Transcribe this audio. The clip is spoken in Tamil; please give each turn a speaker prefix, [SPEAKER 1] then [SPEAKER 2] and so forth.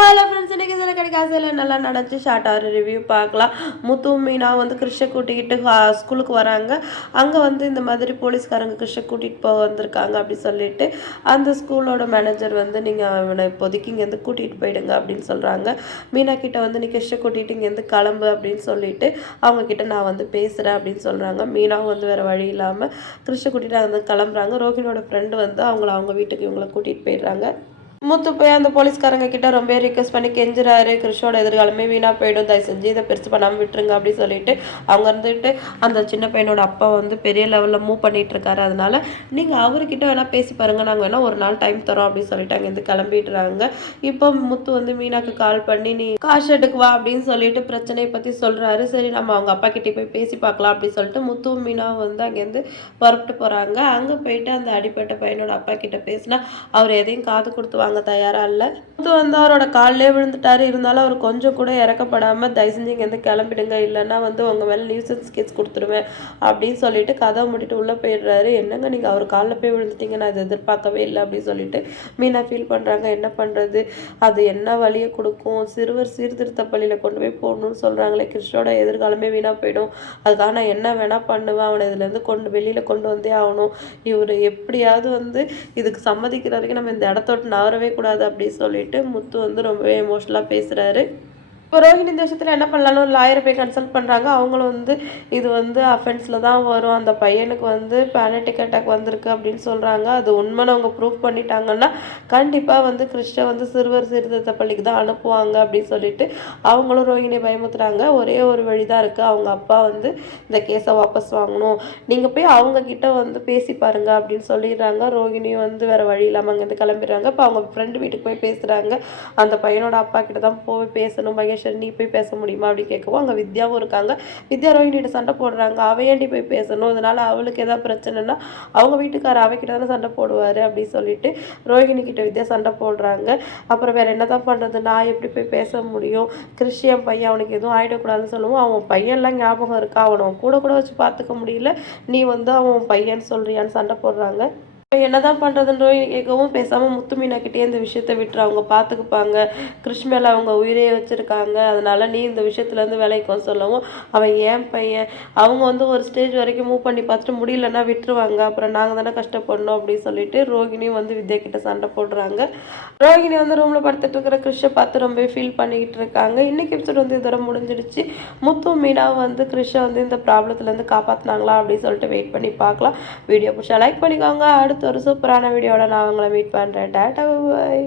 [SPEAKER 1] ஹலோ ஃப்ரெண்ட்ஸ் இன்றைக்கி சில கிடைக்காசில் நல்லா நடந்துச்சு ஷார்ட்டாக ரிவ்யூ பார்க்கலாம். முத்து மீனா வந்து கிருஷ்ண கூட்டிக்கிட்டு ஹா- ஸ்கூலுக்கு வராங்க. அங்கே வந்து இந்த மாதிரி போலீஸ்காரங்க கிருஷ்ண கூட்டிகிட்டு போக வந்திருக்காங்க அப்படி சொல்லிட்டு அந்த ஸ்கூலோட மேனேஜர் வந்து நீங்கள் அவனை இப்போதைக்கு இங்கேருந்து கூட்டிகிட்டு போயிடுங்க அப்படின்னு சொல்கிறாங்க மீனா கிட்டே வந்து நீ கிருஷ்ண கூட்டிகிட்டு இங்கேருந்து கிளம்பு அப்படின்னு சொல்லிட்டு அவங்கக்கிட்ட நான் வந்து பேசுகிறேன் அப்படின்னு சொல்கிறாங்க மீனாவும் வந்து வேறு வழி இல்லாமல் கிருஷ்ண கூட்டிகிட்டு வந்து கிளம்புறாங்க. ரோஹினோட ஃப்ரெண்டு வந்து அவங்கள அவங்க வீட்டுக்கு இவங்கள கூட்டிகிட்டு போயிடுறாங்க. முத்து போய் அந்த போலீஸ்காரங்க கிட்ட ரொம்ப ரிக்வஸ்ட் பண்ணி கெஞ்சுறாரு. கிருஷ்ணோட எதிர்காலமே வீணாக போயிடும். தயவு செஞ்சு இதை பெருசு பண்ணாமல் விட்டுருங்க அப்படின்னு சொல்லிட்டு அவங்க இருந்துட்டு அந்த சின்ன பையனோட அப்பா வந்து பெரிய லெவலில் மூவ் பண்ணிட்டு இருக்காரு. அதனால நீங்கள் அவர்கிட்ட வேணால் பேசி பாருங்க. நாங்கள் வேணால் ஒரு நாள் டைம் தரோம் அப்படின்னு சொல்லிட்டு அங்கேருந்து கிளம்பிடுறாங்க. இப்போ முத்து வந்து மீனாக்கு கால் பண்ணி நீ காசு எடுக்கு வா அப்படின்னு சொல்லிட்டு பிரச்சனையை பற்றி சொல்கிறாரு சரி நம்ம அவங்க அப்பா கிட்டே போய் பேசி பார்க்கலாம் அப்படின்னு சொல்லிட்டு முத்து மீனா வந்து அங்கேருந்து புறப்பட்டு போகிறாங்க அங்கே போயிட்டு அந்த அடிப்பட்ட பையனோட அப்பா கிட்ட பேசினா அவர் எதையும் காது கொடுத்து வாங்க தயாராக இல்லை. முத்து வந்து அவரோட காலிலே விழுந்துட்டாரு. இருந்தாலும் அவர் கொஞ்சம் கூட இறக்கப்படாமல் தயவு செஞ்சு இங்கேருந்து கிளம்பிடுங்க. இல்லைன்னா வந்து உங்கள் மேலே நியூசன்ஸ் கேஸ் கொடுத்துருவேன் அப்படின்னு சொல்லிட்டு கதவை மூடிட்டு உள்ளே போயிடுறாரு. என்னங்க நீங்கள் அவர் காலில் போய் விழுந்துட்டீங்க? நான் இதை எதிர்பார்க்கவே இல்லை அப்படின்னு சொல்லிட்டு மீனா ஃபீல் பண்ணுறாங்க என்ன பண்ணுறது அது என்ன வழியை கொடுக்கும்? சிறுவர் சீர்திருத்த பள்ளியில் கொண்டு போய் போகணும்னு சொல்கிறாங்களே கிருஷ்ணோட எதிர்காலமே வீணாக போயிடும். அதுக்காக நான் என்ன வேணால் பண்ணுவேன். அவனை இதுலேருந்து கொண்டு வெளியில் கொண்டு வந்தே ஆகணும். இவர் எப்படியாவது வந்து இதுக்கு சம்மதிக்கிற வரைக்கும் நம்ம இந்த இடத்த விட்டு வரவே கூடாது அப்படின்னு சொல்லிட்டு முத்து வந்து ரொம்பவே எமோஷ்னலாக பேசுகிறாரு இப்போ ரோஹிணி இந்த விஷயத்தில் என்ன பண்ணலாம்னு ஒரு லாயரை போய் கன்சல்ட் பண்ணுறாங்க அவங்களும் வந்து இது வந்து அஃபென்ஸில் தான் வரும். அந்த பையனுக்கு வந்து பேனட்டிக் அட்டாக் வந்திருக்கு அப்படின்னு சொல்கிறாங்க அது உண்மைன்னு அவங்க ப்ரூவ் பண்ணிட்டாங்கன்னா கண்டிப்பாக வந்து கிருஷ்ண வந்து சிறுவர் சீர்திருத்த பள்ளிக்கு தான் அனுப்புவாங்க அப்படின்னு சொல்லிட்டு அவங்களும் ரோஹிணியை பயமுத்துறாங்க ஒரே ஒரு வழி தான் இருக்குது அவங்க அப்பா வந்து இந்த கேஸை வாபஸ் வாங்கணும். நீங்கள் போய் அவங்கக்கிட்ட வந்து பேசி பாருங்க அப்படின்னு சொல்லிடுறாங்க. ரோஹிணி வந்து வேறு வழி இல்லாமல் அங்கேருந்து கிளம்பிடுறாங்க. இப்போ அவங்க ஃப்ரெண்டு வீட்டுக்கு போய் பேசுகிறாங்க அந்த பையனோட அப்பா கிட்ட தான் போய் பேசணும். மகேஷ் மகேஸ்வரி நீ போய் பேச முடியுமா அப்படின்னு கேட்கவும் அங்கே வித்யாவும் இருக்காங்க. வித்யா ரோஹிணிகிட்ட சண்டை போடுறாங்க. அவ ஏண்டி போய் பேசணும்? அதனால அவளுக்கு ஏதாவது பிரச்சனைனா அவங்க வீட்டுக்கார அவகிட்ட தானே சண்டை போடுவார் அப்படின்னு சொல்லிட்டு ரோஹிணி கிட்ட வித்யா சண்டை போடுறாங்க. அப்புறம் வேற என்னதான் பண்ணுறது நான் எப்படி போய் பேச முடியும்? கிறிஸ்டியன் பையன் அவனுக்கு எதுவும் ஆகிடக்கூடாதுன்னு சொல்லுவோம். அவன் பையன்லாம் ஞாபகம் இருக்கா? அவனை கூட கூட வச்சு பார்த்துக்க முடியல. நீ வந்து அவன் பையன் சொல்றியான்னு சண்டை போடுறாங்க. இப்போ என்னதான் பண்ணுறதுன்னு ரோஹிணி கேட்கவும் பேசாமல் முத்து மீனாக்கிட்டே இந்த விஷயத்த விட்டுரு. அவங்க பார்த்துக்குப்பாங்க கிருஷ் மேலே அவங்க உயிரையே வச்சுருக்காங்க. அதனால நீ இந்த விஷயத்துலேருந்து விலைக்கு சொல்லவும் அவன் ஏன் பையன். அவங்க வந்து ஒரு ஸ்டேஜ் வரைக்கும் மூவ் பண்ணி பார்த்துட்டு முடியலன்னா விட்டுருவாங்க. அப்புறம் நாங்கள் தானே கஷ்டப்படணும் அப்படின்னு சொல்லிட்டு ரோகிணியும் வந்து வித்யா கிட்ட சண்டை போடுறாங்க. ரோகிணி வந்து ரூமில் படுத்துட்டு இருக்கிற கிருஷை பார்த்து ரொம்ப ஃபீல் பண்ணிக்கிட்டு இருக்காங்க. இன்னைக்கு எபிசோட் வந்து இதோட முடிஞ்சிடுச்சு. முத்து மீனாக வந்து கிருஷை வந்து இந்த ப்ராப்ளத்துலேருந்து காப்பாற்றினாங்களா அப்படின்னு சொல்லிட்டு வெயிட் பண்ணி பார்க்கலாம். வீடியோ பிடிச்சா லைக் பண்ணிக்கோங்க. அடுத்த ஒரு சூப்பரான வீடியோவில் நான் உங்களை மீட் பண்ணுறேன் டேட்டா பாய்.